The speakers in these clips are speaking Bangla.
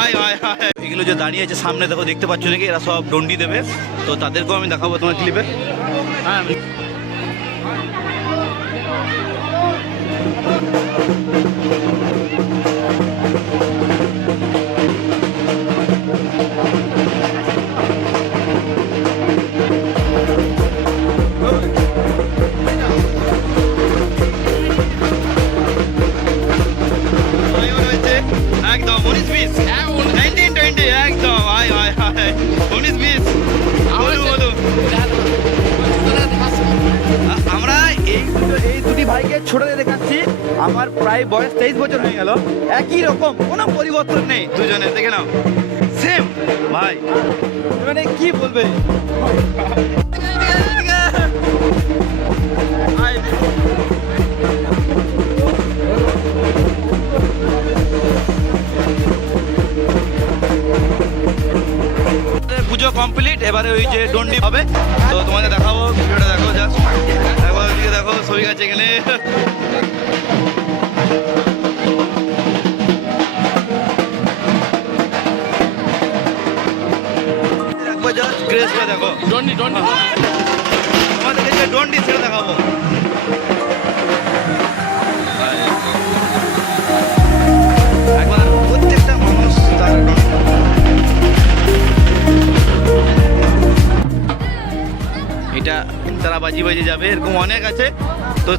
আয় আয় আয়। এগুলো যে দাঁড়িয়ে আছে সামনে দেখো, দেখতে পাচ্ছ নাকি, এরা সব ডন্ডি দেবে, তো তাদেরকেও আমি দেখাবো তোমার ক্লিপে। হ্যাঁ একদম 19-20 19-20 একদম আয় আয় আয় 19-20 বলু বলু। আমরা এই দুটি ভাইকে ছোট দেখাচ্ছি, আমার প্রায় বয়স 23 বছর হয়ে গেল, একই রকম, কোনো পরিবর্তন নেই দুজনে, দেখে নাও সেম ভাই, মানে কি বলবে। পুজো কমপ্লিট, এবারে ওই যে ডন্ডি হবে, তো তোমাদের দেখাবো, ভিডিওটা দেখো জাস্ট একবার, ওইদিকে দেখো ছবি আছে এখানে। একবার জাস্ট গ্রেসটা দেখো, ডন্ডি তোমাদেরকে যে ডন্ডি সেটা দেখাবো। একবার প্রত্যেকটা মানুষ তার এটা তারা বাজি বাজি যাবে, এরকম অনেক আছে তো।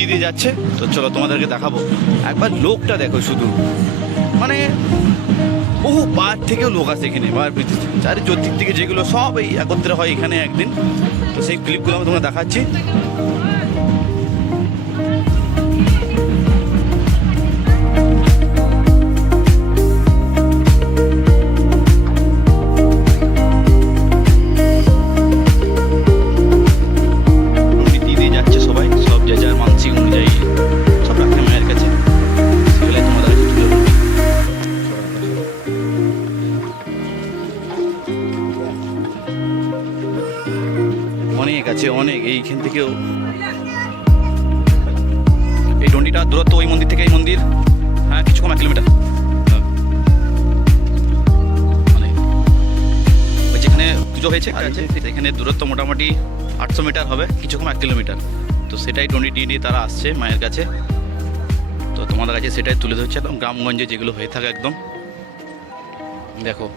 দিয়ে দিয়ে যাচ্ছে। তো চলো তোমাদেরকে দেখাবো, একবার লোকটা দেখো শুধু, মানে বহু বার থেকেও লোক আসে এখানে, বার চারি চতুর্দিক থেকে যেগুলো সব এই একত্রে হয় এখানে একদিন। তো সেই ক্লিপগুলো আমি তোমাকে দেখাচ্ছি। অনেক আছে, অনেক এইখান থেকেও এই ডন্ডিটা দূরত্ব ওই মন্দির থেকে এই মন্দির, হ্যাঁ কিছু কম 1 কিলোমিটার। মানে ওই যেখানে পুজো হয়েছে আছে সেখানে দূরত্ব মোটামুটি 800 মিটার হবে, কিছু কম 1 কিলোমিটার। তো সেটাই ডন্ডি দিয়ে নিয়ে তারা আসছে মায়ের কাছে। তো তোমাদের কাছে সেটাই তুলে ধরছে, একদম গ্রামগঞ্জে যেগুলো হয়ে থাকে একদম। দেখো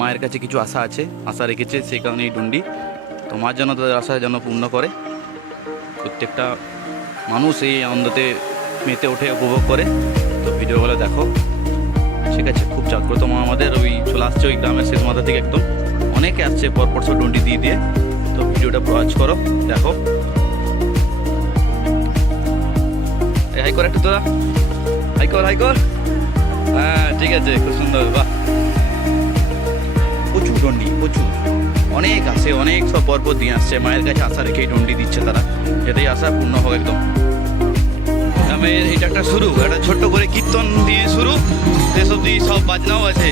মায়ের কাছে কিছু আশা আছে, আশা রেখেছে, সেই কারণে এই ডন্ডি। তো মার যেন তাদের আশা যেন পূর্ণ করে, প্রত্যেকটা মানুষ এই আনন্দতে মেতে ওঠে, উপভোগ করে। তো ভিডিওগুলো দেখো, ঠিক আছে? খুব জাগ্রত মা আমাদের, ওই চলে আসছে ওই গ্রামের শেষ মাথা থেকে একদম, অনেকে আসছে পরপর সব ডন্ডি দিয়ে দিয়ে। তো ভিডিওটা ওয়াচ করো, দেখো। হাই কর একটু তোরা, হাই কর, হাই কর। হ্যাঁ ঠিক আছে, খুব সুন্দর, বাহ। প্রচুর ডন্ডি, প্রচুর, অনেক আসে, অনেক সব পরপর দিয়ে আসছে মায়ের কাছে আশা রেখে ডন্ডি দিচ্ছে তারা, এটাই আশা পূর্ণ হোক একদম। এটা একটা শুরু, একটা ছোট্ট করে কীর্তন দিয়ে শুরু, শেষ অব্দি সব বাজনাও আছে।